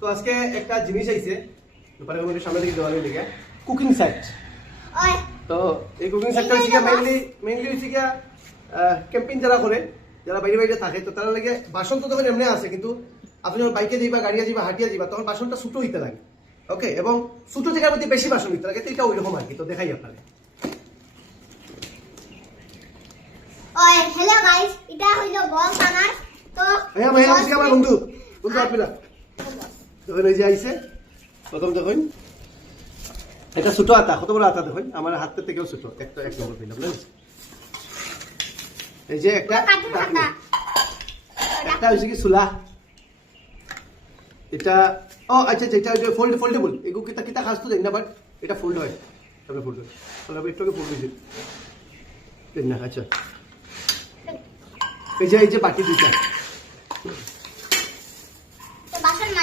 তো আজকে একটা জিনিস আইছে দোকানের মধ্যে সামনে থেকে দেওয়ার লিগে কুকিং সেট। তো এই কুকিং সেটটা হচ্ছে মেইনলি হচ্ছে গিয়া ক্যাম্পিং যারা করে, যারা বাইরে বাইরে থাকে, তো তারা লাগে বাসন তো তখন এমনি আছে, কিন্তু আপনি যখন বাইকে যাইবা, গাড়িয়া যাইবা, হাঁটিয়া যাইবা, তখন বাসনটা ছোট হইতে লাগে। ওকে, এবং ছোট জায়গার মধ্যে বেশি বাসন হইতে লাগে, তো এটা ওইরকম আর কি। তো দেখাই আপনাকে। হ্যালো গাইস, এটা হইলো বল সানার। তো আমার বন্ধু আপনি দেখুন, এই যে আইছে প্রথম দেখুন, এটা ছোট আতা, কত বড় আতা দেখুন, আমার হাতের থেকেও ছোট, একটা এক নম্বর পেলাম। এই যে একটা একটা হচ্ছে কি চুলা, এটা আচ্ছা এটা ফোল্ডেবল। এগুলো কিতা খাস তো দেখ না, বাট এটা ফোল্ড হয়, তবে ফোল্ড হয়, একটু আগে ফোল্ড হয়েছে দেখ না। আচ্ছা এই যে বাটি দুইটা,